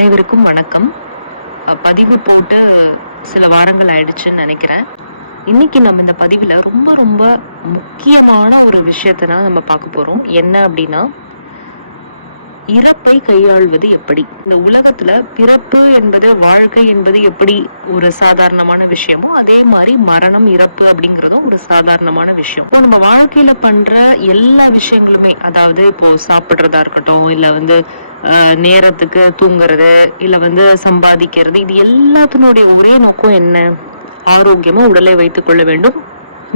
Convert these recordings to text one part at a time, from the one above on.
அனைவருக்கும் வணக்கம். பதிவு போட்டு சில வாரங்கள் ஆயிடுச்சுன்னு நினைக்கிறேன். இன்னைக்கு நம்ம இந்த பதிவில் ரொம்ப ரொம்ப முக்கியமான ஒரு விஷயத்தை தான் நம்ம பார்க்க போறோம். என்ன அப்படின்னா இறப்பை கையாள்வது எப்படி? இந்த உலகத்துல பிறப்பு என்பது வாழ்க்கை என்பது எப்படி ஒரு சாதாரணமான விஷயமோ அதே மாதிரி மரணம் இறப்பு அப்படிங்கறதும் ஒரு சாதாரணமான விஷயம். இப்போ நம்ம வாழ்க்கையில பண்ற எல்லா விஷயங்களுமே அதாவது இப்போ சாப்பிடுறதா இருக்கட்டும் இல்ல வந்து நேரத்துக்கு தூங்குறது இல்ல வந்து சம்பாதிக்கிறது இது எல்லாத்தினுடைய ஒரே நோக்கம் என்ன? ஆரோக்கியமா உடலை வைத்துக் கொள்ள வேண்டும்.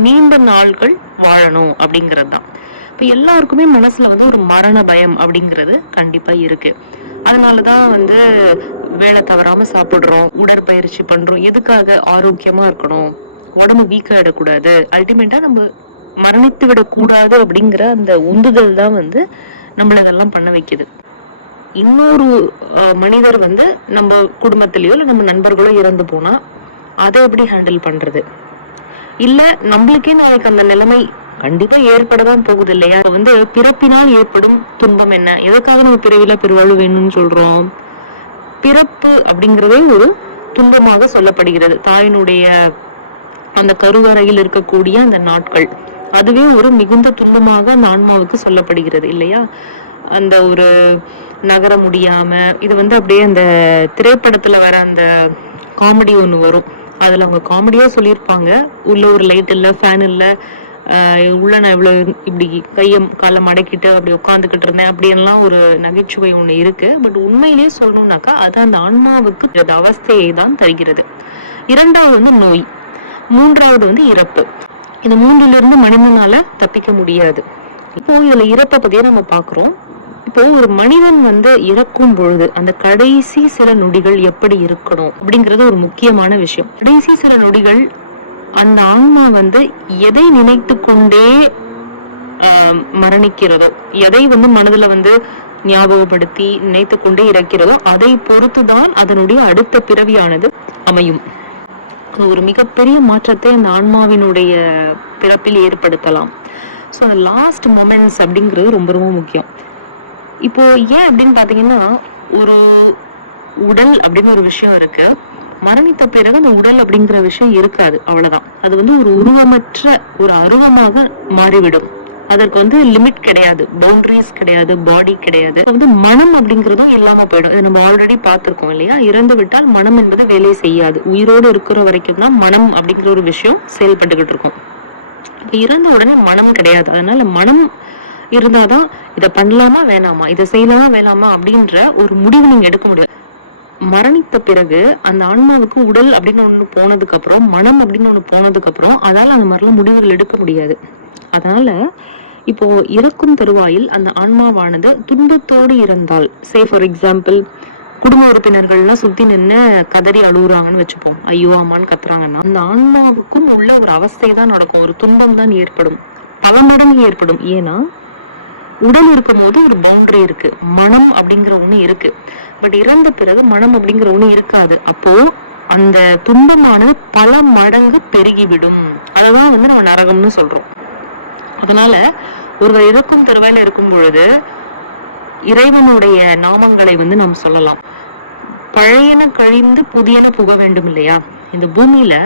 நீண்ட நாள்கள் வாழணும் அப்படிங்கிறது தான். இப்போ எல்லாருக்குமே மனசுல வந்து ஒரு மரண பயம் அப்படிங்கிறது கண்டிப்பா இருக்கு. அதனாலதான் வந்து வேலை தவறாம சாப்பிடுறோம் உடற்பயிற்சி பண்றோம் எதுக்காக ஆரோக்கியமா இருக்கணும் உடம்பு வீக் ஆயிடக்கூடாது அல்டிமேட்டா நம்ம மரணித்து விடக்கூடாது அப்படிங்கிற அந்த உந்துதல் தான் வந்து நம்மள இதெல்லாம் பண்ண வைக்குது. இன்னொரு மனிதர் வந்து நம்ம குடும்பத்திலயோ இல்லை நம்ம நண்பர்களோ இறந்து போனா அதை எப்படி ஹேண்டில் பண்றது? இல்ல நம்மளுக்கே நாளைக்கு அந்த நிலைமை கண்டிப்பா ஏற்படதான் போகுது இல்லையா? அது வந்து பிறப்பினால் ஏற்படும் துன்பம் என்ன? எதுக்காக நம்ம பிறவில பெருவாழ்வு வேணும்னு சொல்றோம்? பிறப்பு அப்படிங்கிறதே ஒரு துன்பமாக சொல்லப்படுகிறது. தாயினுடைய அந்த கருவறையில் இருக்கக்கூடிய அந்த நாட்கள் அதுவே ஒரு மிகுந்த துன்பமாக அந்த ஆன்மாவுக்கு சொல்லப்படுகிறது இல்லையா? அந்த ஒரு நகர முடியாம இது வந்து அப்படியே அந்த திரைப்படத்துல வர அந்த காமெடி ஒன்று வரும். அதில் அவங்க காமெடியாக சொல்லியிருப்பாங்க. உள்ள ஒரு லைட் இல்லை ஃபேன் இல்லை உள்ள நான் இவ்வளோ இப்படி கையை காலை மடக்கிட்டு அப்படி உட்காந்துக்கிட்டு இருந்தேன். அப்படின்லாம் ஒரு நகைச்சுவை ஒன்று இருக்கு. பட் உண்மையிலேயே சொல்லணும்னாக்கா அது அந்த ஆன்மாவுக்கு அவஸ்தையை தான் தருகிறது. இரண்டாவது வந்து நோய். மூன்றாவது வந்து இறப்பு. இந்த மூன்றுல இருந்து மனிதனால தப்பிக்க முடியாது. இப்போ இதுல இறப்பை பத்தியே நம்ம பாக்குறோம் இப்போ ஒரு மனிதன் வந்து இறக்கும் பொழுது அந்த கடைசி சில நொடிகள் எப்படி இருக்கணும் அப்படிங்கிறது ஒரு முக்கியமான விஷயம். கடைசி சில நொடிகள் அந்த ஆன்மா வந்து எதை நினைத்து கொண்டே ஆஹ், மரணிக்கிறதோ எதை வந்து மனதுல வந்து ஞாபகப்படுத்தி நினைத்து கொண்டே இறக்கிறதோ அதை பொறுத்துதான் அதனுடைய அடுத்த பிறவியானது அமையும். ஒரு மிகப்பெரிய மாற்றத்தை அந்த ஆன்மாவினுடைய பிறப்பில் ஏற்படுத்தலாம். ஸோ அந்த லாஸ்ட் மூமெண்ட்ஸ் அப்படிங்கிறது ரொம்ப ரொம்ப முக்கியம். இப்போ ஏன் அப்படின்னு பார்த்தீங்கன்னா ஒரு உடல் அப்படின்னு ஒரு விஷயம் இருக்கு. மரணித்த பிறகு அந்த உடல் அப்படிங்கிற விஷயம் இருக்காது. அவ்வளவுதான். அது வந்து ஒரு உருவமற்ற ஒரு அருவமாக மாறிவிடும். அதற்கு வந்து லிமிட் கிடையாது. பவுண்டரிஸ் கிடையாது. பாடி கிடையாது. வந்து மனம் அப்படிங்கிறதும் இல்லாம போயிடும். இது நம்ம ஆல்ரெடி பார்த்திருக்கோம் இல்லையா? இறந்து விட்டால் மனம் என்பது வேலையை செய்யாது. உயிரோடு இருக்கிற வரைக்கும் தான் மனம் அப்படிங்கிற ஒரு விஷயம் செயல்பட்டுக்கிட்டு இருக்கும். இறந்த உடனே மனம் கிடையாது. அதனால மனம் இருந்தாதான் இதை பண்ணலாமா வேணாமா? இதை செய்யலாமா வேணாமா? அப்படின்ற ஒரு முடிவு நீங்க எடுக்க முடியாது மரணித்த பிறகு அந்த ஆன்மாவுக்கு உடல் அப்படின்னு ஒண்ணு போனதுக்கு அப்புறம் மனம் அப்படின்னு ஒண்ணு போனதுக்கு அப்புறம் அதால அந்த மாதிரிலாம் முடிவுகள் எடுக்க முடியாது. அதனால இப்போ இறக்கும் தருவாயில் அந்த ஆன்மாவானது துன்பத்தோடு இறந்தால் சே ஃபார் எக்ஸாம்பிள் குடும்ப உறுப்பினர்கள்லாம் சுத்தி நின்று கதறி அழுகுறாங்கன்னு வச்சுப்போம். ஐயோ அம்மான்னு கத்துறாங்கன்னா அந்த ஆன்மாவுக்கும் உள்ள ஒரு அவஸ்தை தான் நடக்கும். ஒரு துன்பம் தான் ஏற்படும். பல மடங்கு ஏற்படும். ஏன்னா உடல் இருக்கும்போது ஒரு பவுண்டரி இருக்கு. மனம் அப்படிங்கிற ஒண்ணு இருக்கு. பட் இறந்த பிறகு மனம் அப்படிங்கிற ஒண்ணு இருக்காது. அப்போ அந்த துன்பமானது பல மடங்கு பெருகிவிடும். அததான் வந்து நம்ம நரகம்னு சொல்றோம். அதனால ஒருவர் இறக்கும் திருவையில இருக்கும் பொழுது இறைவனுடைய நாமங்களை வந்து நாம் சொல்லலாம். பழையன கழிந்து புதியன புக வேண்டும் இல்லையா? இந்த பூமியில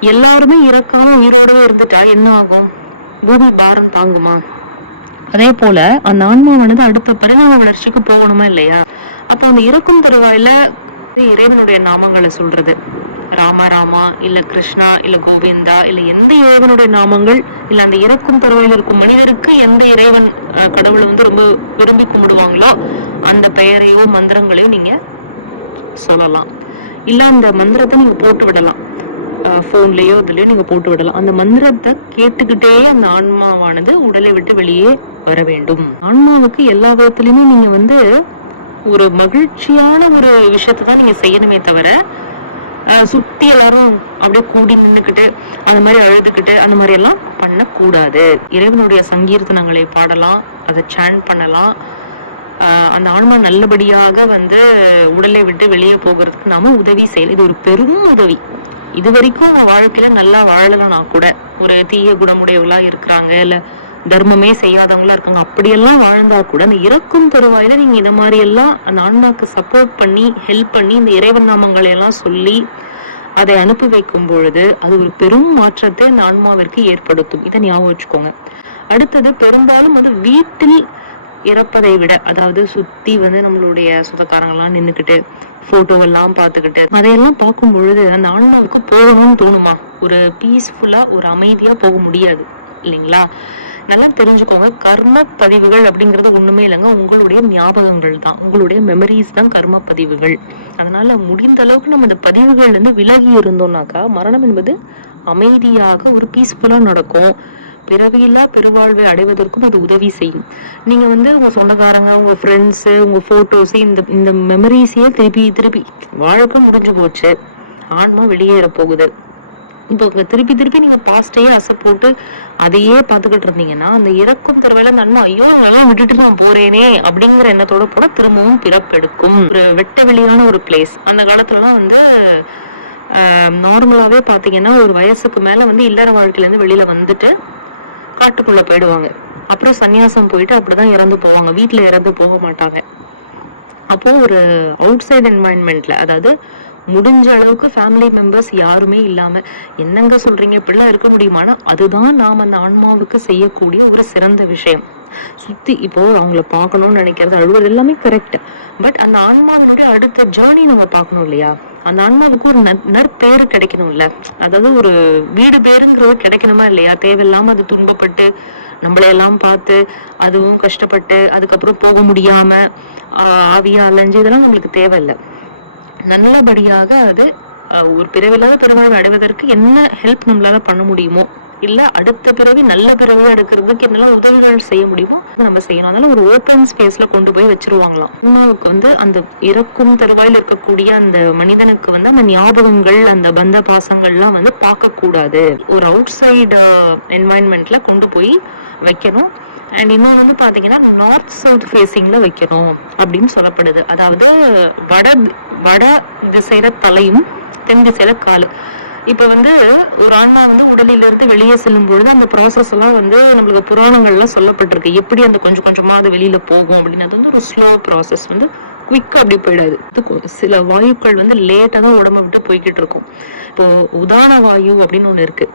எல்லாருமே இறக்காம உயிரோடவே இருந்துட்டா என்ன ஆகும்? பூமி பாரம் தாங்குமா? அதே போல அந்த ஆன்மாவானது அடுத்த பரிணாம வளர்ச்சிக்கு போகணுமா இல்லையா? அப்ப அந்த இறக்கும் தருவாயில இறைவனுடைய நாமங்களை சொல்றது. ராமா ராமா இல்ல கிருஷ்ணா இல்ல கோவிந்தா இல்ல எந்த இறைவனுடைய நாமங்கள் இல்ல அந்த இறக்கும் தருவாயில இருக்கும் மனிதருக்கு எந்த இறைவன் அஹ், கடவுளை வந்து ரொம்ப விரும்பி கும்பிடுவாங்களோ அந்த பெயரையோ மந்திரங்களையோ நீங்க சொல்லலாம். இல்ல அந்த மந்திரத்தை நீங்க போட்டு விடலாம். ஃபோன்லேயோ இதுலேயோ நீங்கள் போட்டு விடலாம். அந்த மந்திரத்தை கேட்டுக்கிட்டே அந்த ஆன்மாவானது உடலை விட்டு வெளியே வர வேண்டும். ஆன்மாவுக்கு எல்லா விதத்துலையுமே நீங்கள் வந்து ஒரு மகிழ்ச்சியான ஒரு விஷயத்தை தான் நீங்கள் செய்யணுமே தவிர சுற்றி சுத்தி எல்லாரும் அப்படியே கூடி நின்றுக்கிட்டு அந்த மாதிரி அழுதுகிட்டு அந்த மாதிரி எல்லாம் பண்ணக்கூடாது. இறைவனுடைய சங்கீர்த்தனங்களை பாடலாம் அதை சாண்ட் பண்ணலாம். அந்த ஆன்மா நல்லபடியாக வந்து உடலை விட்டு வெளியே போகிறதுக்கு நாம உதவி செய்யலாம். இது ஒரு பெரும் உதவி. இது வரைக்கும் அவங்க வாழ்க்கையில நல்லா வாழலனா கூட ஒரு தீய குணமுடையவங்களா இருக்கிறாங்க இல்ல தர்மமே செய்யாதவங்களா இருக்காங்க அப்படியெல்லாம் வாழ்ந்தா கூட அந்த இறக்கும் தருவாயில நீங்க இந்த மாதிரி எல்லாம் அந்த ஆன்மாக்கு சப்போர்ட் பண்ணி ஹெல்ப் பண்ணி இந்த இறைவன் நாமங்களை எல்லாம் சொல்லி அதை அனுப்பி வைக்கும் பொழுது அது ஒரு பெரும் மாற்றத்தை அந்த ஆன்மாவிற்கு ஏற்படுத்தும். இதை ஞாபகம் வச்சுக்கோங்க. அடுத்தது பெரும்பாலும் வந்து வீட்டில் இறப்பதை விட அதாவது சுத்தி வந்து நம்மளுடைய சொந்தக்காரங்கெல்லாம் போட்டோ போட்டோவெல்லாம் பார்த்துக்கிட்டு. அதையெல்லாம் பார்க்கும் பொழுது அந்த ஆன்மாவுக்கு போகணும்னு தோணுமா? ஒரு பீஸ்ஃபுல்லா ஒரு அமைதியா போக முடியாது. இல்லைங்களா? நல்லா தெரிஞ்சுக்கோங்க கர்ம பதிவுகள் அப்படிங்கிறது ஒண்ணுமே இல்லைங்க. உங்களுடைய ஞாபகங்கள் தான். உங்களுடைய மெமரிஸ் தான் கர்ம பதிவுகள் அதனால முடிந்த அளவுக்கு நம்ம அந்த பதிவுகள்ல இருந்து விலகி இருந்தோம்னாக்கா மரணம் என்பது அமைதியாக ஒரு பீஸ்ஃபுல்லா நடக்கும். பிறவியில்லா பெருவாழ்வை அடைவதற்கும் அது உதவி செய்யும். நீங்க வந்து உங்க சொந்தக்காரங்க உங்க ஃப்ரெண்ட்ஸ் உங்க போட்டோஸ் இந்த இந்த மெமரிஸையே திருப்பி திருப்பி வாழ்க்கை முடிஞ்சு போச்சு. ஆன்மா வெளியேற போகுது. இப்போ உங்க திருப்பி திருப்பி நீங்க பாஸ்டையே அசை போட்டு அதையே பார்த்துக்கிட்டு இருந்தீங்கன்னா அந்த இறக்கும் தருவேல நன்மை ஐயோ அதெல்லாம் விட்டுட்டு நான் போறேனே அப்படிங்கிற எண்ணத்தோட கூட திரும்பவும் பிறப்பெடுக்கும். ஒரு வெட்ட வெளியான ஒரு பிளேஸ் அந்த காலத்துலலாம் வந்து நார்மலாவே பாத்தீங்கன்னா ஒரு வயசுக்கு மேல வந்து இல்லற வாழ்க்கையில இருந்து வெளியில வந்துட்டு காட்டுக்குள்ள போயிடுவாங்க. அப்புறம் சன்னியாசம் போயிட்டு அப்படிதான் இறந்து போவாங்க. வீட்டுல இறந்து போக மாட்டாங்க. அப்போ ஒரு அவுட் சைட் என்வாயன்மெண்ட்ல அதாவது முடிஞ்ச அளவுக்கு ஃபேமிலி மெம்பர்ஸ் யாருமே இல்லாம என்னங்க சொல்றீங்க இப்படிலாம் இருக்க முடியுமானா அதுதான் நாம் அந்த ஆன்மாவுக்கு செய்யக்கூடிய ஒரு சிறந்த விஷயம். சுத்தி இப்போ அவங்கள பார்க்கணும்னு நினைக்கிறது அழுவது எல்லாமே கரெக்ட் பட் அந்த ஆன்மாவினுடைய அடுத்த ஜேர்னி நம்ம பார்க்கணும் இல்லையா? அந்த ஆன்மாவுக்கு ஒரு நற் நற்பேரு கிடைக்கணும்ல. அதாவது ஒரு வீடு பேருங்கிறது கிடைக்கணுமா இல்லையா? தேவையில்லாம அது துன்பப்பட்டு நம்மளையெல்லாம் பார்த்து அதுவும் கஷ்டப்பட்டு அதுக்கப்புறம் போக முடியாம ஆஹ் ஆவியா அலைஞ்சு இதெல்லாம் நம்மளுக்கு தேவையில்லை. நல்லபடியாக அது ஒரு பிறவில்லாத பெருமாள் அடைவதற்கு என்ன ஹெல்ப் நம்மளால பண்ண முடியுமோ இல்ல அடுத்த பிறவி நல்ல பிறவியா எடுக்கிறதுக்கு என்னெல்லாம் உதவிகள் செய்ய முடியுமோ அதை நம்ம செய்யணும். அதனால ஒரு ஓப்பன் ஸ்பேஸ்ல கொண்டு போய் வச்சிருவாங்களாம். அம்மாவுக்கு வந்து அந்த இறக்கும் தருவாயில் இருக்கக்கூடிய அந்த மனிதனுக்கு வந்து அந்த ஞாபகங்கள் அந்த பந்த பாசங்கள்லாம் வந்து பார்க்க கூடாது ஒரு அவுட் சைடு என்வாயன்மெண்ட்ல கொண்டு போய் வைக்கணும். அண்ட் இன்னும் வந்து பாத்தீங்கன்னா நார்த் சவுத் ஃபேஸிங்கில் வைக்கணும் அப்படின்னு சொல்லப்படுது. அதாவது வட வட திசையில தலையும் தென் திசையில காலு. இப்ப வந்து ஒரு ஆன்மா வந்து உடலில இருந்து வெளியே செல்லும் பொழுது அந்த ப்ராசஸ் எல்லாம் வந்து நம்மளுக்கு புராணங்கள்ல சொல்லப்பட்டிருக்கு. எப்படி அந்த கொஞ்சம் கொஞ்சமா அது வெளியில போகும் அப்படின்னு. அது வந்து ஒரு ஸ்லோ ப்ராசஸ் வந்து குயிக்காக அப்படி போயிடாது. சில வாயுக்கள் வந்து லேட்டா தான் உடம்ப விட்டு போய்கிட்டு இருக்கும். இப்போ உதான வாயு அப்படின்னு ஒண்ணு இருக்கு.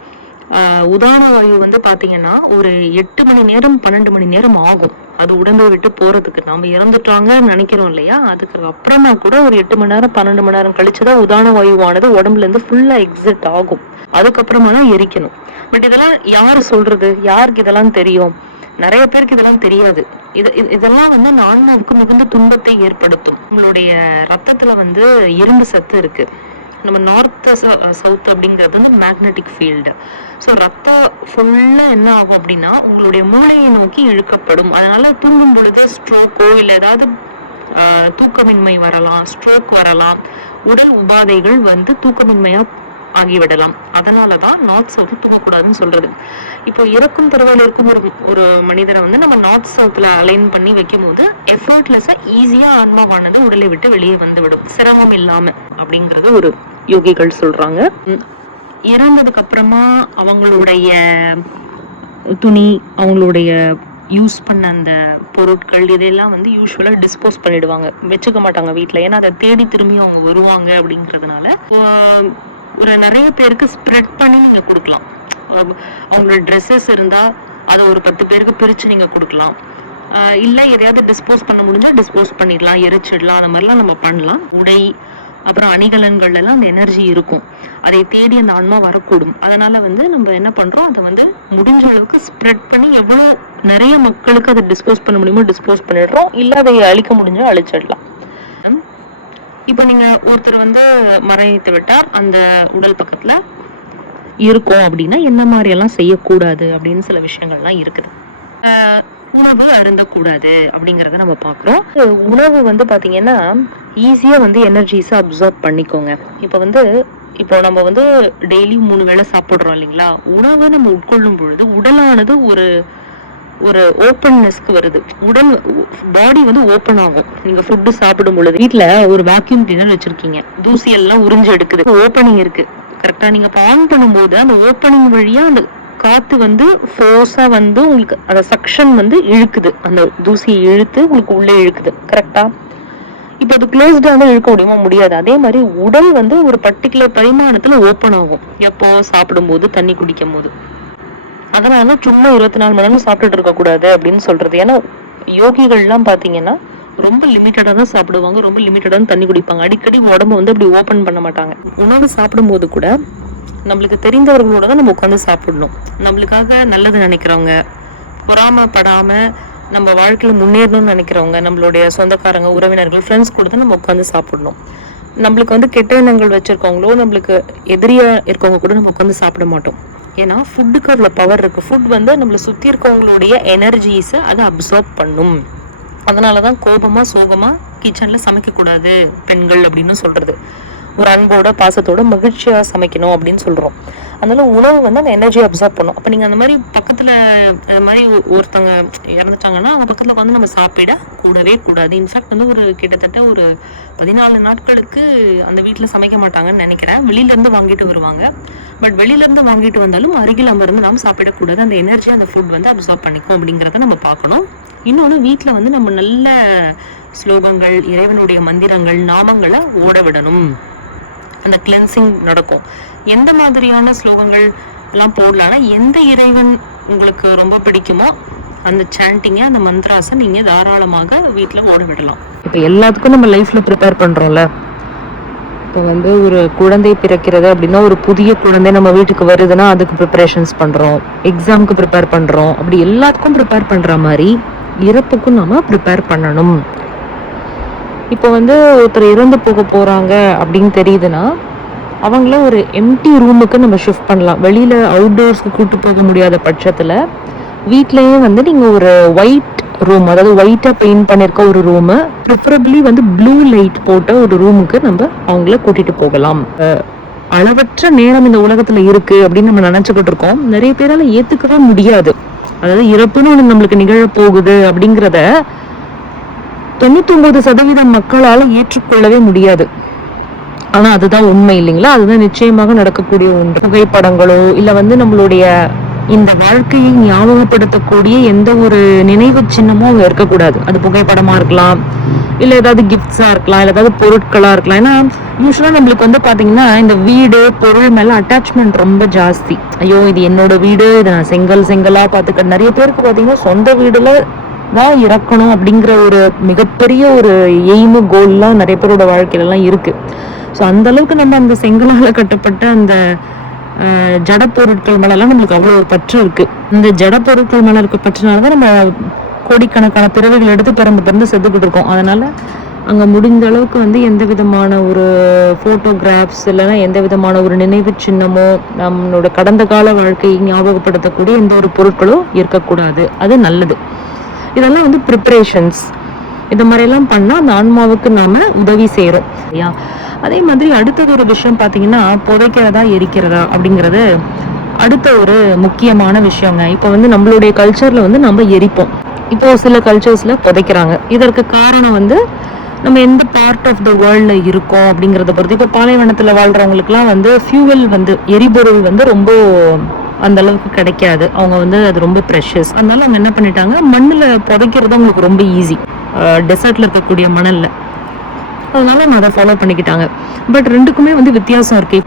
உதான வாயு வந்து பாத்தீங்கன்னா ஒரு எட்டு மணி நேரம் பன்னெண்டு மணி நேரம் ஆகும். அது உடம்பை விட்டு போறதுக்கு. நாம இறந்துட்டாங்கன்னு நினைக்கிறோம் இல்லையா? அதுக்கு அப்புறமா கூட ஒரு எட்டு மணி நேரம் பன்னெண்டு மணி நேரம் கழிச்சுதான் உதான வாயுவானது உடம்புல இருந்து ஃபுல்லா எக்ஸிட் ஆகும். அதுக்கப்புறமா தான் எரிக்கணும். பட் இதெல்லாம் யாரு சொல்றது? யாருக்கு இதெல்லாம் தெரியும்? நிறைய பேருக்கு இதெல்லாம் தெரியாது. இது இதெல்லாம் வந்து அந்த ஆன்மாவுக்கு மிகுந்த துன்பத்தை ஏற்படுத்தும். நம்மளுடைய ரத்தத்துல வந்து இரும்பு சத்து இருக்கு. நம்ம நார்த் சவுத் அப்படிங்கிறது வந்து மேக்னெட்டிக் ஃபீல்டு ஸோ ரத்தம் ஃபுல்லாக என்ன ஆகும் அப்படின்னா உங்களுடைய மூளையை நோக்கி இழுக்கப்படும். அதனால தூங்கும் பொழுது ஸ்ட்ரோக்கோ இல்லை ஏதாவது தூக்கமின்மை வரலாம் ஸ்ட்ரோக் வரலாம். உடல் உபாதைகள் வந்து தூக்கமின்மையாக ஆகிவிடலாம். அதனால தான் நார்த் சவுத் தூங்கக்கூடாதுன்னு சொல்றது. இப்போ இறக்கும் தருவாயில் இருக்கும் ஒரு ஒரு மனிதரை வந்து நம்ம நார்த் சவுத்தில் அலைன் பண்ணி வைக்கும் போது எஃபர்ட்லெஸ்ஸாக ஈஸியாக ஆன்மாவானது உடலை விட்டு வெளியே வந்துவிடும் சிரமம் இல்லாமல் அப்படிங்கிறது ஒரு யோகிகள் சொல்றாங்க. இறந்ததுக்கு அப்புறமா அவங்களுடைய துணி அவங்களுடைய யூஸ் பண்ண அந்த பொருட்கள் இதெல்லாம் வந்து யூஸ்வலாக டிஸ்போஸ் பண்ணிடுவாங்க. வச்சுக்க மாட்டாங்க வீட்டில் ஏன்னா அதை தேடி திரும்பி அவங்க வருவாங்க அப்படிங்கிறதுனால ஒரு நிறைய பேருக்கு ஸ்ப்ரெட் பண்ணி நீங்கள் கொடுக்கலாம். அவங்க- அவங்களோட ட்ரெஸ்ஸஸ் இருந்தால் அதை ஒரு பத்து பேருக்கு பிரித்து நீங்கள் கொடுக்கலாம். இல்ல எதையாவது டிஸ்போஸ் பண்ண முடிஞ்சா டிஸ்போஸ் பண்ணிடலாம் எரிச்சிடலாம் அந்த மாதிரிலாம் நம்ம பண்ணலாம். உடை அப்புறம் அணிகலன்கள் எல்லாம் அந்த எனர்ஜி இருக்கும். அதை தேடி அந்த ஆன்மா வரக்கூடும். அதனால வந்து நம்ம என்ன பண்றோம்? அதை வந்து முடிஞ்ச அளவுக்கு ஸ்ப்ரெட் பண்ணி எவ்வளவு நிறைய மக்களுக்கு அதை டிஸ்போஸ் பண்ண முடியுமோ டிஸ்போஸ் பண்ணிடுறோம். இல்ல அதை அழிக்க முடிஞ்சோ அழிச்சிடலாம். இப்போ நீங்க ஒருத்தர் வந்து மறைத்து விட்டார். அந்த உடல் பக்கத்துல இருக்கும் அப்படின்னா என்ன மாதிரி எல்லாம் செய்யக்கூடாது அப்படின்னு சில விஷயங்கள்லாம் இருக்குது. உணவு அருந்தக்கூடாது அப்படிங்கறத நம்ம பார்க்குறோம் உணவு வந்து பாத்தீங்கன்னா ஈஸியா வந்து எனர்ஜிஸை அப்சர்வ் பண்ணிக்கோங்க. இப்போ வந்து இப்போ நம்ம வந்து டெய்லி மூணு வேளை சாப்பிட்றோம் இல்லைங்களா? உணவை நம்ம உட்கொள்ளும் பொழுது உடலானது ஒரு ஒரு ஓப்பன்னஸ்க்கு வருது. உடல் பாடி வந்து ஓப்பன் ஆகும். நீங்க ஃபுட்டு சாப்பிடும் பொழுது. வீட்டில் ஒரு வேக்யூம் கிளீனர் வச்சிருக்கீங்க. தூசி எல்லாம் உறிஞ்சு எடுக்குது. ஓப்பனிங் இருக்கு. கரெக்டா நீங்க ஆன் பண்ணும்போது அந்த ஓப்பனிங் வழியா அந்த காற்று வந்து ஃபோர்ஸாக வந்து உங்களுக்கு அந்த சக்ஷன் வந்து இழுக்குது. அந்த தூசியை இழுத்து உங்களுக்கு உள்ளே இழுக்குது. கரெக்டாக இப்போ அது க்ளோஸ்டாக வந்து இழுக்க முடியுமா? முடியாது. அதே மாதிரி உடல் வந்து ஒரு பர்டிகுலர் பரிமாணத்தில் ஓப்பன் ஆகும். எப்போ? சாப்பிடும்போது தண்ணி குடிக்கும் போது அதனால சும்மா இருபத்தி நாலு மணி நேரம் சாப்பிட்டுட்டு இருக்கக்கூடாது அப்படின்னு சொல்றது. ஏன்னா யோகிகள்லாம் பார்த்தீங்கன்னா ரொம்ப லிமிட்டடாக தான் சாப்பிடுவாங்க. ரொம்ப லிமிட்டடாக தான் தண்ணி குடிப்பாங்க. அடிக்கடி உடம்ப வந்து அப்படி ஓப்பன் பண்ண மாட்டாங்க. உணவு சாப்பிடும்போது கூட நம்மளுக்கு தெரிந்தவர்களோட தான் நம்ம உட்காந்து சாப்பிடணும். நம்மளுக்காக நல்லது நினைக்கிறவங்க பொறாமப்படாமல் நம்ம வாழ்க்கையில் முன்னேறணும்னு நினைக்கிறவங்க நம்மளுடைய சொந்தக்காரங்க உறவினர்கள் ஃப்ரெண்ட்ஸ் கூட தான் நம்ம உட்காந்து சாப்பிடணும். நம்மளுக்கு வந்து கெட்ட எண்ணங்கள் வச்சுருக்கவங்களோ நம்மளுக்கு எதிரியாக இருக்கவங்க கூட நம்ம உட்காந்து சாப்பிட மாட்டோம். ஏன்னா ஃபுட்டுக்கு அவ்வளோ பவர் இருக்குது ஃபுட் வந்து நம்மளை சுற்றி இருக்கவங்களுடைய எனர்ஜிஸை அதை அப்சர்வ் பண்ணும். அதனால தான் கோபமாக சோகமாக கிச்சனில் சமைக்கக்கூடாது பெண்கள் அப்படின்னு சொல்கிறது ஒரு அன்போட பாசத்தோட மகிழ்ச்சியாக சமைக்கணும் அப்படின்னு சொல்கிறோம் அதனால உணவு வந்து அந்த எனர்ஜி அப்சர்வ் பண்ணும். அப்போ நீங்கள் அந்த மாதிரி பக்கத்தில் அது மாதிரி ஒருத்தவங்க இறந்துட்டாங்கன்னா அவங்க பக்கத்தில் வந்து நம்ம சாப்பிட கூடவே கூடாது. இன்ஃபேக்ட் வந்து ஒரு கிட்டத்தட்ட ஒரு பதினாலு நாட்களுக்கு அந்த வீட்டில் சமைக்க மாட்டாங்கன்னு நினைக்கிறேன். வெளியிலேருந்து வாங்கிட்டு வருவாங்க. பட் வெளியிலேருந்து வாங்கிட்டு வந்தாலும் அருகில் அமர்ந்து நாம் சாப்பிடக்கூடாது. அந்த எனர்ஜி அந்த ஃபுட் வந்து அப்சர்வ் பண்ணிக்கும் அப்படிங்கிறத நம்ம பார்க்கணும். இன்னொன்று வீட்டில் வந்து நம்ம நல்ல ஸ்லோகங்கள் இறைவனுடைய மந்திரங்கள் நாமங்களை ஓட விடணும். அந்த கிளென்சிங் நடக்கும். எந்த மாதிரியான ஸ்லோகங்கள் எல்லாம் போடலாம்னா எந்த இறைவன் உங்களுக்கு ரொம்ப பிடிக்குமோ அந்த சாண்டிங்கை அந்த மந்த்ராஸை நீங்க தாராளமாக வீட்டில் ஓட விடலாம் இப்போ எல்லாத்துக்கும் நம்ம லைஃப்ல ப்ரிப்பேர் பண்றோம்ல. இப்போ வந்து ஒரு குழந்தை பிறக்கிறது அப்படின்னா ஒரு புதிய குழந்தை நம்ம வீட்டுக்கு வருதுன்னா அதுக்கு ப்ரிப்பரேஷன்ஸ் பண்றோம். எக்ஸாமுக்கு ப்ரிப்பேர் பண்றோம். அப்படி எல்லாத்துக்கும் ப்ரிப்பேர் பண்ற மாதிரி இறப்புக்கும் நம்ம ப்ரிப்பேர் பண்ணணும். இப்போ வந்து ஒருத்தர் இறந்து போக போகிறாங்க அப்படின்னு தெரியுதுன்னா அவங்கள ஒரு எம்டி ரூமுக்கு நம்ம ஷிஃப்ட் பண்ணலாம். வெளியில் அவுட்டோர்ஸ்க்கு கூட்டு போக முடியாத பட்சத்தில் வீட்லேயே வந்து நீங்கள் ஒரு ஒயிட் ரூம் அதாவது ஒயிட்டாக பெயிண்ட் பண்ணியிருக்க ஒரு ரூமு ப்ரிஃபரபிளி வந்து ப்ளூ லைட் போட்ட ஒரு ரூமுக்கு நம்ம அவங்கள கூட்டிகிட்டு போகலாம். அளவற்ற நேரம் இந்த உலகத்தில் இருக்குது அப்படின்னு நம்ம நினச்சிக்கிட்டு இருக்கோம் நிறைய பேரால் ஏற்றுக்கவே முடியாது. அதாவது இறப்புன்னு ஒன்று நம்மளுக்கு நிகழ போகுது அப்படிங்கிறத தொண்ணூத்தொன்பது சதவீதம் மக்களால் ஏற்றுக்கொள்ளவே முடியாது. ஆனா அதுதான் உண்மை இல்லைங்களா? அதுதான் நிச்சயமாக நடக்கக்கூடிய ஒன்று. புகைப்படங்களோ இல்ல வந்து நம்மளுடைய இந்த வாழ்க்கையை ஞாபகப்படுத்தக்கூடிய எந்த ஒரு நினைவு சின்னமும் அங்கே இருக்கக்கூடாது. அது புகைப்படமா இருக்கலாம் இல்லை ஏதாவது கிஃப்ட்ஸா இருக்கலாம் இல்லை ஏதாவது பொருட்களா இருக்கலாம். ஏன்னா யூஸ்வலாக நம்மளுக்கு வந்து பார்த்தீங்கன்னா இந்த வீடு பொருள் மேலே அட்டாச்மெண்ட் ரொம்ப ஜாஸ்தி. ஐயோ இது என்னோட வீடு இதை நான் செங்கல் செங்கலாக பார்த்துக்க நிறைய பேருக்கு பார்த்தீங்கன்னா சொந்த வீடுல தான் இறக்கணும் அப்படிங்கிற ஒரு மிகப்பெரிய ஒரு எய்மு கோல்லாம் நிறைய பேரோட வாழ்க்கையிலலாம் இருக்குது ஸோ அந்த அளவுக்கு நம்ம அந்த செங்கலால் கட்டப்பட்ட அந்த ஜடப்பொருட்கள் ஜட பொருட்கள் மேலெல்லாம் நம்மளுக்கு அவ்வளோ ஒரு பற்று இருக்குது இந்த ஜட பொருட்கள் இருக்க பற்றுனால தான் நம்ம கோடிக்கணக்கான பிறவைகள் எடுத்து பிறந்து பிறந்து செத்துக்கிட்டு இருக்கோம். அதனால் அங்கே முடிந்த அளவுக்கு வந்து எந்த விதமான ஒரு ஃபோட்டோகிராஃப்ஸ் இல்லைன்னா எந்த விதமான ஒரு நினைவு சின்னமோ நம்மளோட கடந்த கால வாழ்க்கையை ஞாபகப்படுத்தக்கூடிய எந்த ஒரு பொருட்களோ இருக்கக்கூடாது. அது நல்லது. இதெல்லாம் வந்து ப்ரிப்பரேஷன்ஸ் இந்த மாதிரியெல்லாம் பண்ணால் அந்த ஆன்மாவுக்கு நாம் உதவி செய்கிறோம் இல்லையா? அதே மாதிரி அடுத்தது ஒரு விஷயம் பார்த்தீங்கன்னா புதைக்கிறதா எரிக்கிறதா அப்படிங்கிறது அடுத்த ஒரு முக்கியமான விஷயங்க. இப்போ வந்து நம்மளுடைய கல்ச்சரில் வந்து நம்ம எரிப்போம். இப்போ சில கல்ச்சர்ஸில் புதைக்கிறாங்க. இதற்கு காரணம் வந்து நம்ம எந்த பார்ட் ஆஃப் த வேர்ல்டில் இருக்கோம் அப்படிங்கிறத பொறுத்து. இப்போ பாலைவனத்தில் வாழ்கிறவங்களுக்குலாம் வந்து ஃபியூவல் வந்து எரிபொருள் வந்து ரொம்ப அந்த அளவுக்கு கிடைக்காது. அவங்க வந்து அது ரொம்ப ப்ரெஷஸ் அதனால அவங்க என்ன பண்ணிட்டாங்க மண்ணில் புதைக்கிறது அவங்களுக்கு ரொம்ப ஈஸி டெசர்ட்ல இருக்கக்கூடிய மணல்ல. அதனால அவங்க அதை ஃபாலோ பண்ணிக்கிட்டாங்க. பட் ரெண்டுக்குமே வந்து வித்தியாசம் இருக்கு.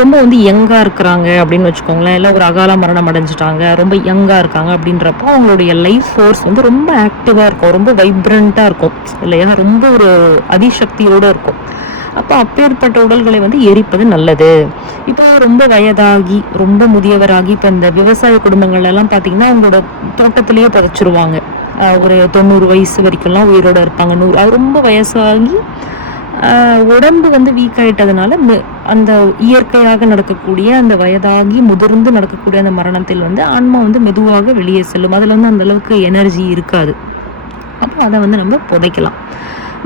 ரொம்ப வந்து யங்காக இருக்கிறாங்க அப்படின்னு வச்சுக்கோங்களேன். இல்லை ஒரு அகால மரணம் அடைஞ்சிட்டாங்க ரொம்ப யங்காக இருக்காங்க அப்படின்றப்போ அவங்களுடைய லைஃப் ஃபோர்ஸ் வந்து ரொம்ப ஆக்டிவாக இருக்கும். ரொம்ப வைப்ரண்ட்டாக இருக்கும். இல்லையா? ரொம்ப ஒரு அதிசக்தியோடு இருக்கும். அப்போ அப்பேற்பட்ட உடல்களை வந்து எரிப்பது நல்லது. இப்போ ரொம்ப வயதாகி ரொம்ப முதியவராகி இப்போ இந்த விவசாய குடும்பங்கள் எல்லாம் பார்த்தீங்கன்னா அவங்களோட தோட்டத்திலேயே புதைச்சிருவாங்க. ஒரு தொண்ணூறு வயசு வரைக்கும்லாம் உயிரோட இருப்பாங்க. நூறு அது ரொம்ப வயசாகி உடம்பு வந்து வீக் ஆயிட்டதுனால அந்த இயற்கையாக நடக்கக்கூடிய அந்த வயதாகி முதிர்ந்து நடக்கக்கூடிய அந்த மரணத்தில் வந்து ஆன்மா வந்து மெதுவாக வெளியே செல்லும். அதில் வந்து அந்த அளவுக்கு எனர்ஜி இருக்காது. அப்போ அதை வந்து நம்ம புதைக்கலாம்.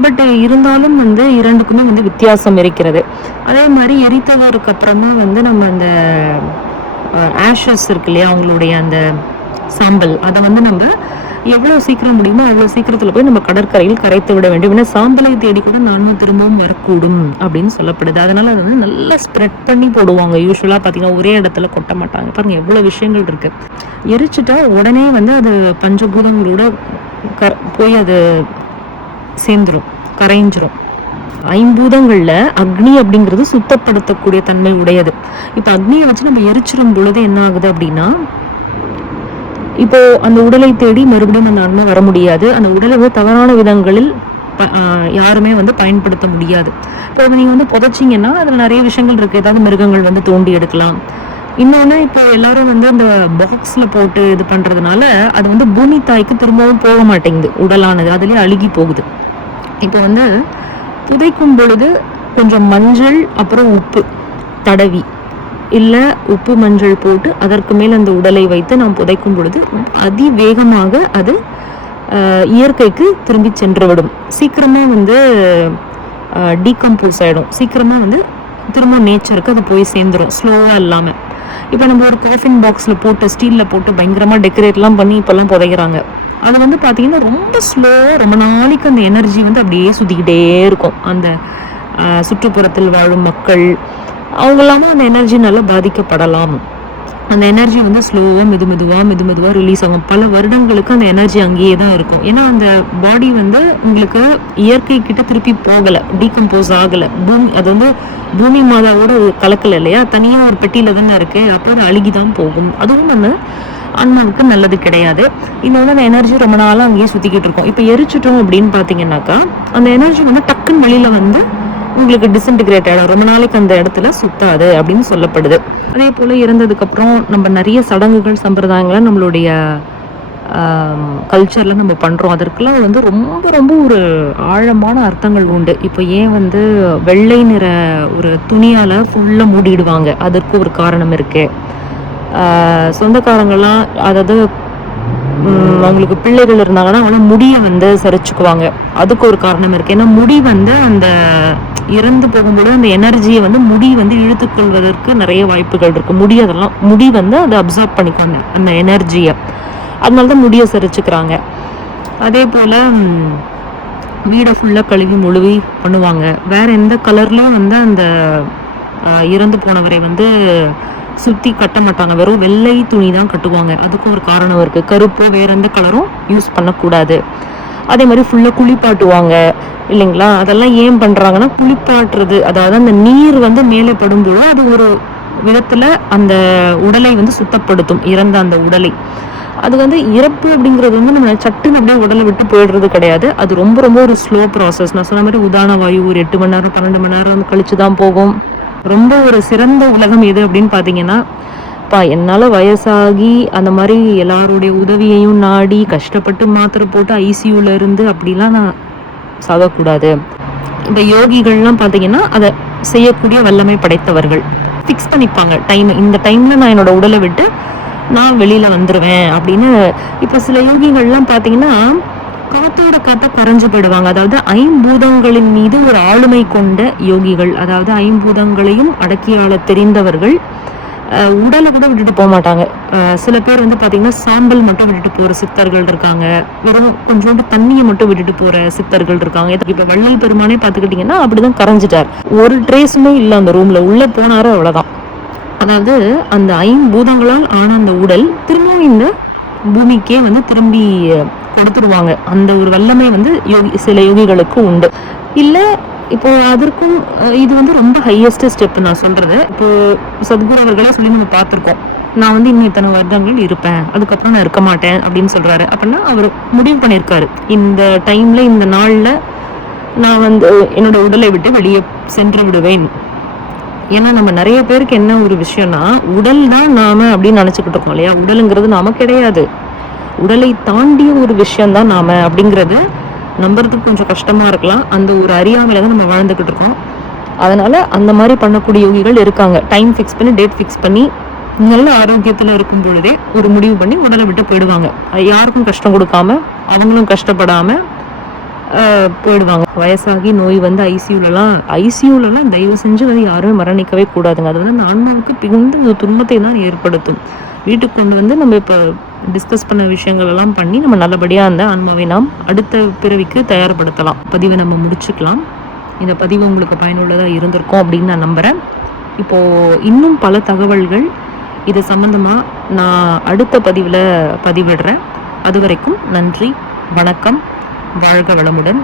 பட் இருந்தாலும் வந்து இரண்டுக்குமே வந்து வித்தியாசம் இருக்கிறது. அதே மாதிரி எரித்தவருக்கு அப்புறமா வந்து நம்ம அந்த ஆஷஸ் இருக்கு இல்லையா அவங்களுடைய அந்த சாம்பல் அதை வந்து நம்ம எவ்வளோ சீக்கிரம் முடியுமோ அவ்வளோ சீக்கிரத்தில் போய் நம்ம கடற்கரையில் கரைத்து விட வேண்டும். ஏன்னா சாம்பலை தேடி கூட நானும் திரும்பவும் வரக்கூடும் அப்படின்னு சொல்லப்படுது. அதனால அதை வந்து நல்லா ஸ்ப்ரெட் பண்ணி போடுவாங்க. யூஸ்வலாக பார்த்தீங்கன்னா ஒரே இடத்துல கொட்ட மாட்டாங்க. பாருங்க எவ்வளோ விஷயங்கள் இருக்குது எரிச்சிட்டா உடனே வந்து அது பஞ்சபூதங்களோட க போய் அது சேர்ந்துடும் கரைஞ்சிரும். ஐம்பூதங்கள்ல அக்னி அப்படிங்கிறது சுத்தப்படுத்தக்கூடிய தன்மை உடையது. இப்போ அக்னியை வச்சு நம்ம எரிச்சிடும் பொழுது என்ன ஆகுது அப்படின்னா இப்போ அந்த உடலை தேடி மறுபடியும் அந்த ஆன்மா வர முடியாது. அந்த உடலை வந்து தவறான விதங்களில் ஆஹ் யாருமே வந்து பயன்படுத்த முடியாது. இப்போ நீங்க வந்து புதைச்சிங்கன்னா அதுல நிறைய விஷயங்கள் இருக்கு. ஏதாவது மிருகங்கள் வந்து தோண்டி எடுக்கலாம். இன்னொன்று இப்போ எல்லாரும் வந்து அந்த பாக்ஸில் போட்டு இது பண்ணுறதுனால அது வந்து பூமி தாய்க்கு திரும்பவும் போக மாட்டேங்குது. உடலானது அதுலேயே அழுகி போகுது. இப்போ வந்து புதைக்கும் பொழுது கொஞ்சம் மஞ்சள் அப்புறம் உப்பு தடவி. இல்லை உப்பு மஞ்சள் போட்டு அதற்கு மேல் அந்த உடலை வைத்து நாம் புதைக்கும் பொழுது அதிவேகமாக அது இயற்கைக்கு திரும்பி சென்று விடும் சீக்கிரமாக வந்து டீகம்போஸ் ஆகிடும் சீக்கிரமாக வந்து திரும்ப நேச்சருக்கு அது போய் சேர்ந்துடும் ஸ்லோவாக இல்லாமல் இப்போ நம்ம ஒரு காஃபின் பாக்ஸில் போட்டு ஸ்டீலில் போட்டு பயங்கரமாக டெக்கரேட்லாம் பண்ணி இப்போல்லாம் புதைக்கிறாங்க அது வந்து பார்த்தீங்கன்னா ரொம்ப ஸ்லோவாக ரொம்ப நாளைக்கு அந்த எனர்ஜி வந்து அப்படியே சுற்றிக்கிட்டே இருக்கும். அந்த சுற்றுப்புறத்தில் வாழும் மக்கள் அவங்களாம அந்த எனர்ஜி நல்லா பாதிக்கப்படலாம். அந்த எனர்ஜி வந்து ஸ்லோவாக மெது மெதுவாக மெது மெதுவாக ரிலீஸ் ஆகும். பல வருடங்களுக்கு அந்த எனர்ஜி அங்கேயே தான் இருக்கும். ஏன்னா அந்த பாடி வந்து உங்களுக்கு இயற்கை கிட்ட திருப்பி போகலை டீகம்போஸ் ஆகலை. பூமி அது வந்து பூமி மாதாவோட கலக்கலை இல்லையா? தனியாக ஒரு பெட்டியில் தானே இருக்கு. அப்போ அது அழுகி தான் போகும். அதுவும் வந்து ஆன்மாவுக்கு நல்லது கிடையாது. இந்த வந்து அந்த எனர்ஜி ரொம்ப நாளாக அங்கேயே சுற்றிக்கிட்டு இருக்கோம். இப்போ எரிச்சிட்டோம் அப்படின்னு பார்த்தீங்கன்னாக்கா அந்த எனர்ஜி வந்து டக்குன்னு வெளியில் வந்து உங்களுக்கு டிஸ்இன்டிகிரேட் ஆகிடும் ரொம்ப நாளைக்கு அந்த இடத்துல சுத்தாது அப்படின்னு சொல்லப்படுது. அதே போல் இறந்ததுக்கப்புறம் நம்ம நிறைய சடங்குகள் சம்பிரதாயங்களை நம்மளுடைய கல்ச்சரில் நம்ம பண்ணுறோம் அதற்கெல்லாம் வந்து ரொம்ப ரொம்ப ஒரு ஆழமான அர்த்தங்கள் உண்டு. இப்போ ஏன் வந்து வெள்ளை நிற ஒரு துணியால் ஃபுல்லாக மூடிடுவாங்க? அதற்கு ஒரு காரணம் இருக்குது சொந்தக்காரங்கள்லாம் அதாவது அவங்களுக்கு பிள்ளைகள் இருந்தாங்கன்னா அவங்க முடியை வந்து சரிச்சுக்குவாங்க அதுக்கு ஒரு காரணம் இருக்கு. ஏன்னா முடி வந்து அந்த இறந்து போகும்போது அந்த எனர்ஜியை வந்து முடி வந்து இழுத்துக்கொள்வதற்கு நிறைய வாய்ப்புகள் இருக்கு. முடி அதெல்லாம் முடி வந்து அதை அப்சர்வ் பண்ணிக்காங்க அந்த எனர்ஜியை அதனால தான் முடியை சரிச்சுக்கிறாங்க அதே போல் வீடை ஃபுல்லாக கழுவி முழுவி பண்ணுவாங்க. வேற எந்த கலர்லையும் வந்து அந்த இறந்து போனவரை வந்து சுற்றி கட்ட மாட்டாங்க. வெறும் வெள்ளை துணி தான் கட்டுவாங்க. அதுக்கும் ஒரு காரணம் இருக்குது கருப்போ வேற எந்த கலரும் யூஸ் பண்ணக்கூடாது. அதே மாதிரி ஃபுல்லாக குளிப்பாட்டுவாங்க. இல்லைங்களா? அதெல்லாம் ஏன் பண்ணுறாங்கன்னா குளிப்பாட்டுறது. அதாவது அந்த நீர் வந்து மேலே படும்போது அது ஒரு விதத்தில் அந்த உடலை வந்து சுத்தப்படுத்தும். இறந்த அந்த உடலை. அது வந்து இறப்பு அப்படிங்கிறது வந்து நம்ம சட்டுன்னு அப்படியே உடலை விட்டு போயிடுறது கிடையாது. அது ரொம்ப ரொம்ப ஒரு ஸ்லோ ப்ராசஸ் நான் சொன்ன மாதிரி உதான வாயு ஒரு எட்டு மணி நேரம் பன்னெண்டு மணி நேரம் கழிச்சு தான் போகும். ரொம்ப ஒரு சிறந்த உலகம் எது அப்படின்னு பார்த்தீங்கன்னா பா என்னால் வயசாகி அந்த மாதிரி எல்லாருடைய உதவியையும் நாடி கஷ்டப்பட்டு மாத்திரை போட்டு ஐசியூவில் இருந்து அப்படிலாம் நான் சாகக்கூடாது. இந்த யோகிகள்லாம் பார்த்தீங்கன்னா அதை செய்யக்கூடிய வல்லமை படைத்தவர்கள். ஃபிக்ஸ் பண்ணிப்பாங்க. டைம் இந்த டைம்ல நான் என்னோட உடலை விட்டு நான் வெளியில வந்துடுவேன் அப்படின்னு. இப்போ சில யோகிகள்லாம் பார்த்தீங்கன்னா காத்தோட காத்த குறைஞ்சு போயிடுவாங்க அதாவது ஐம்பூதங்களின் மீது ஒரு ஆளுமை கொண்ட யோகிகள் அதாவது ஐம்பூதங்களையும் அடக்கியால தெரிந்தவர்கள் உடலை கூட விட்டுட்டு போக மாட்டாங்க. சில பேர் வந்து பார்த்தீங்கன்னா சாம்பல் மட்டும் விட்டுட்டு போகிற சித்தர்கள் இருக்காங்க. வெறும் கொஞ்சோண்டு தண்ணியை மட்டும் விட்டுட்டு போகிற சித்தர்கள் இருக்காங்க. இப்போ வள்ளல் பெருமானே பாத்துக்கிட்டீங்கன்னா அப்படிதான் கரைஞ்சிட்டார். ஒரு ட்ரேஸுமே இல்லை அந்த ரூமில் உள்ளே போனாரு அவ்வளோதான் அதாவது அந்த ஐம்பூதங்களால் ஆன அந்த உடல் திரும்பவும் இந்த பூமிக்கே வந்து திரும்பி கொடுத்துருவாங்க அந்த ஒரு வல்லமை வந்து யோகி சில யோகிகளுக்கு உண்டு. இல்லை இப்போ அதற்கும் இது வந்து ரொம்ப ஹையஸ்ட் ஸ்டெப் நான் சொல்றது. இப்போ சத்குரு அவர்களே சொல்லி நம்ம பார்த்துருக்கோம். நான் வந்து இன்னும் இத்தனை வருடங்கள் இருப்பேன். அதுக்கப்புறம் நான் இருக்க மாட்டேன் அப்படின்னு சொல்றாரு. அப்படின்னா அவர் முடிவு பண்ணியிருக்காரு. இந்த டைம்ல இந்த நாள்ல நான் வந்து என்னோட உடலை விட்டு வெளியே சென்று விடுவேன். ஏன்னா நம்ம நிறைய பேருக்கு என்ன ஒரு விஷயம்னா உடல் தான் நாம அப்படின்னு நினச்சிக்கிட்டு இருக்கோம் இல்லையா? உடலுங்கிறது நாம கிடையாது. உடலை தாண்டிய ஒரு விஷயம் தான் நாம அப்படிங்கிறத நம்புறதுக்கு கொஞ்சம் கஷ்டமா இருக்கலாம். அந்த ஒரு அறியாமையில தான் நம்ம வாழ்ந்துக்கிட்டு இருக்கோம். அதனால அந்த மாதிரி பண்ணக்கூடிய யோகிகள் இருக்காங்க. டைம் ஃபிக்ஸ் பண்ணி டேட் ஃபிக்ஸ் பண்ணி நல்ல ஆரோக்கியத்துல இருக்கும் பொழுதே ஒரு முடிவு பண்ணி உடலை விட்டு போயிடுவாங்க. அது யாருக்கும் கஷ்டம் கொடுக்காம அவங்களும் கஷ்டப்படாம போயிடுவாங்க. வயசாகி நோய் வந்து ஐசியூலலாம் ஐசியூலலாம் தயவு செஞ்சு வந்து யாரும் மரணிக்கவே கூடாதுங்க. அது வந்து அந்த ஆன்மாவுக்கு மிகுந்த துன்பத்தை தான் ஏற்படுத்தும். வீட்டுக்கு கொண்டு வந்து நம்ம இப்போ டிஸ்கஸ் பண்ண விஷயங்கள் எல்லாம் பண்ணி நம்ம நல்லபடியாக அந்த ஆன்மாவை நாம் அடுத்த பிறவிக்கு தயார்படுத்தலாம். பதிவை நம்ம முடிச்சுக்கலாம். இந்த பதிவு உங்களுக்கு பயனுள்ளதாக இருந்திருக்கும் அப்படின்னு நான் நம்புகிறேன் இப்போது இன்னும் பல தகவல்கள் இது சம்மந்தமாக நான் அடுத்த பதிவில் பதிவிடுறேன். அது வரைக்கும் நன்றி வணக்கம். வாழ்க வளமுடன்.